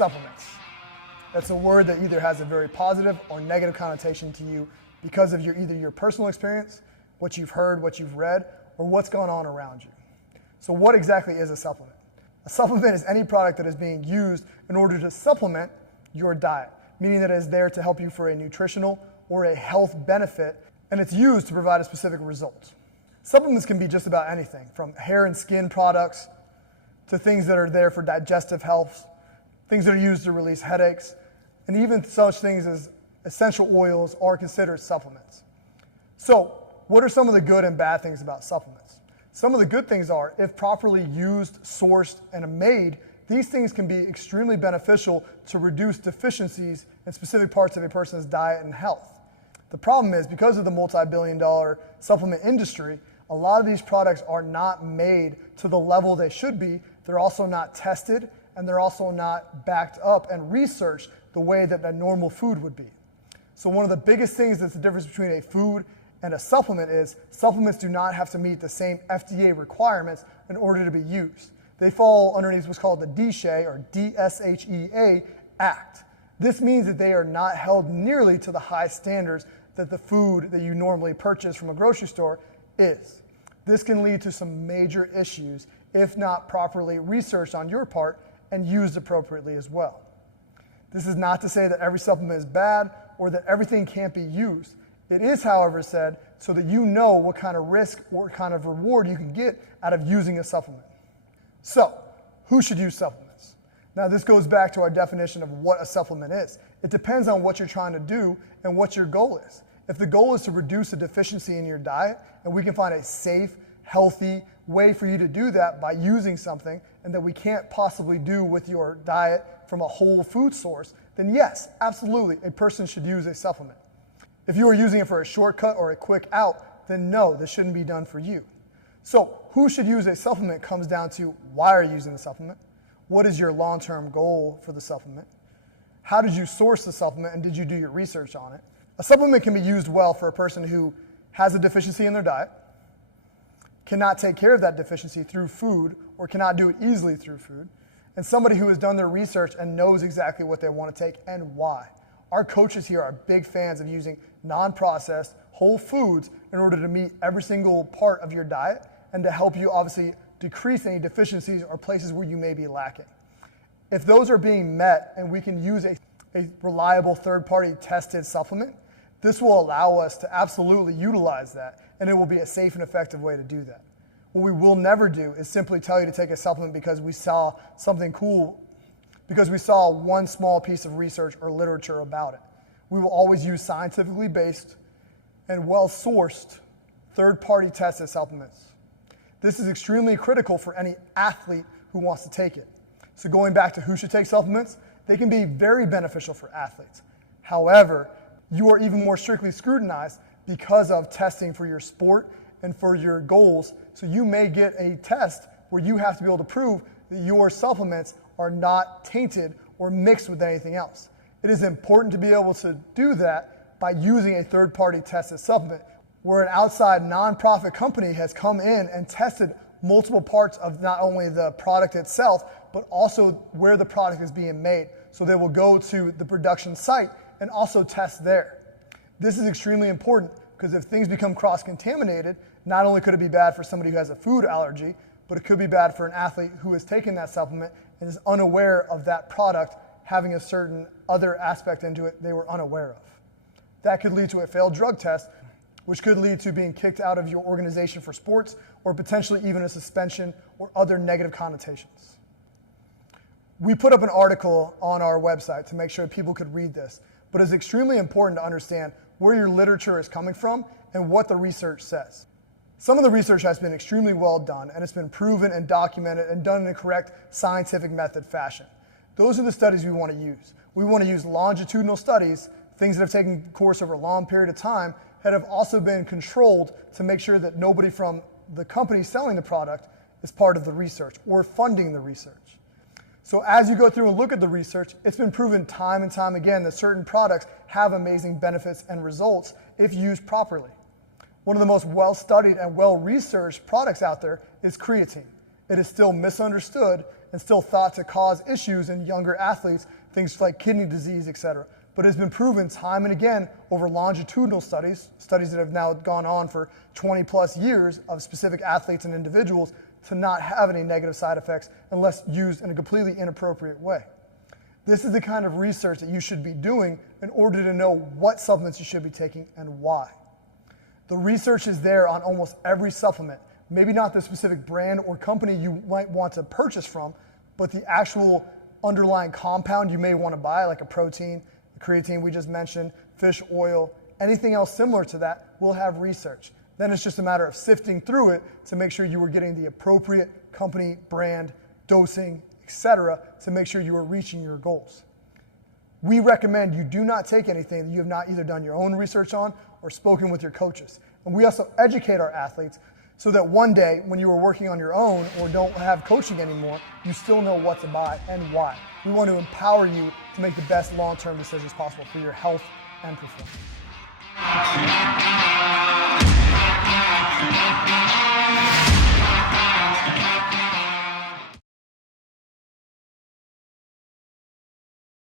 supplements. That's a word that either has a very positive or negative connotation to you because of either your personal experience, what you've heard, what you've read, or what's going on around you. So what exactly is a supplement? A supplement is any product that is being used in order to supplement your diet, meaning that it is there to help you for a nutritional or a health benefit, and it's used to provide a specific result. Supplements can be just about anything, from hair and skin products to things that are there for digestive health, things that are used to release headaches, and even such things as essential oils are considered supplements. So, what are some of the good and bad things about supplements? Some of the good things are, if properly used, sourced, and made, these things can be extremely beneficial to reduce deficiencies in specific parts of a person's diet and health. The problem is, because of the multi-billion-dollar supplement industry, a lot of these products are not made to the level they should be. They're also not tested, and they're also not backed up and researched the way that a normal food would be. So one of the biggest things that's the difference between a food and a supplement is supplements do not have to meet the same FDA requirements in order to be used. They fall underneath what's called the DSHEA or DSHEA Act. This means that they are not held nearly to the high standards that the food that you normally purchase from a grocery store is. This can lead to some major issues if not properly researched on your part and used appropriately as well. This is not to say that every supplement is bad or that everything can't be used. It is, however, said so that you know what kind of risk or kind of reward you can get out of using a supplement. So, who should use supplements? Now, this goes back to our definition of what a supplement is. It depends on what you're trying to do and what your goal is. If the goal is to reduce a deficiency in your diet, and we can find a safe, healthy way for you to do that by using something and that we can't possibly do with your diet from a whole food source, then yes, absolutely, a person should use a supplement. If you are using it for a shortcut or a quick out, then no, this shouldn't be done for you. So who should use a supplement comes down to why are you using the supplement? What is your long-term goal for the supplement? How did you source the supplement and did you do your research on it? A supplement can be used well for a person who has a deficiency in their diet, cannot take care of that deficiency through food or cannot do it easily through food, and somebody who has done their research and knows exactly what they want to take and why. Our coaches here are big fans of using non-processed whole foods in order to meet every single part of your diet and to help you obviously decrease any deficiencies or places where you may be lacking. If those are being met and we can use a reliable third-party tested supplement, this will allow us to absolutely utilize that, and it will be a safe and effective way to do that. What we will never do is simply tell you to take a supplement because we saw something cool, because we saw one small piece of research or literature about it. We will always use scientifically based and well-sourced third-party tested supplements. This is extremely critical for any athlete who wants to take it. So going back to who should take supplements, they can be very beneficial for athletes. However, you are even more strictly scrutinized because of testing for your sport and for your goals. So you may get a test where you have to be able to prove that your supplements are not tainted or mixed with anything else. It is important to be able to do that by using a third-party tested supplement where an outside nonprofit company has come in and tested multiple parts of not only the product itself, but also where the product is being made. So they will go to the production site and also test there. This is extremely important because if things become cross-contaminated, not only could it be bad for somebody who has a food allergy, but it could be bad for an athlete who is taking that supplement and is unaware of that product having a certain other aspect into it they were unaware of. That could lead to a failed drug test, which could lead to being kicked out of your organization for sports or potentially even a suspension or other negative connotations. We put up an article on our website to make sure people could read this, but it's extremely important to understand where your literature is coming from and what the research says. Some of the research has been extremely well done and it's been proven and documented and done in a correct scientific method fashion. Those are the studies we want to use. We want to use longitudinal studies, things that have taken course over a long period of time, that have also been controlled to make sure that nobody from the company selling the product is part of the research or funding the research. So as you go through and look at the research, it's been proven time and time again that certain products have amazing benefits and results if used properly. One of the most well-studied and well-researched products out there is creatine. It is still misunderstood and still thought to cause issues in younger athletes, things like kidney disease, etc. But it's been proven time and again over longitudinal studies that have now gone on for 20 plus years of specific athletes and individuals, to not have any negative side effects unless used in a completely inappropriate way. This is the kind of research that you should be doing in order to know what supplements you should be taking and why. The research is there on almost every supplement, maybe not the specific brand or company you might want to purchase from, but the actual underlying compound you may want to buy, like a protein, the creatine we just mentioned, fish oil, anything else similar to that will have research. Then it's just a matter of sifting through it to make sure you were getting the appropriate company, brand, dosing, etc., to make sure you are reaching your goals. We recommend you do not take anything that you have not either done your own research on or spoken with your coaches. And we also educate our athletes so that one day when you are working on your own or don't have coaching anymore, you still know what to buy and why. We want to empower you to make the best long-term decisions possible for your health and performance.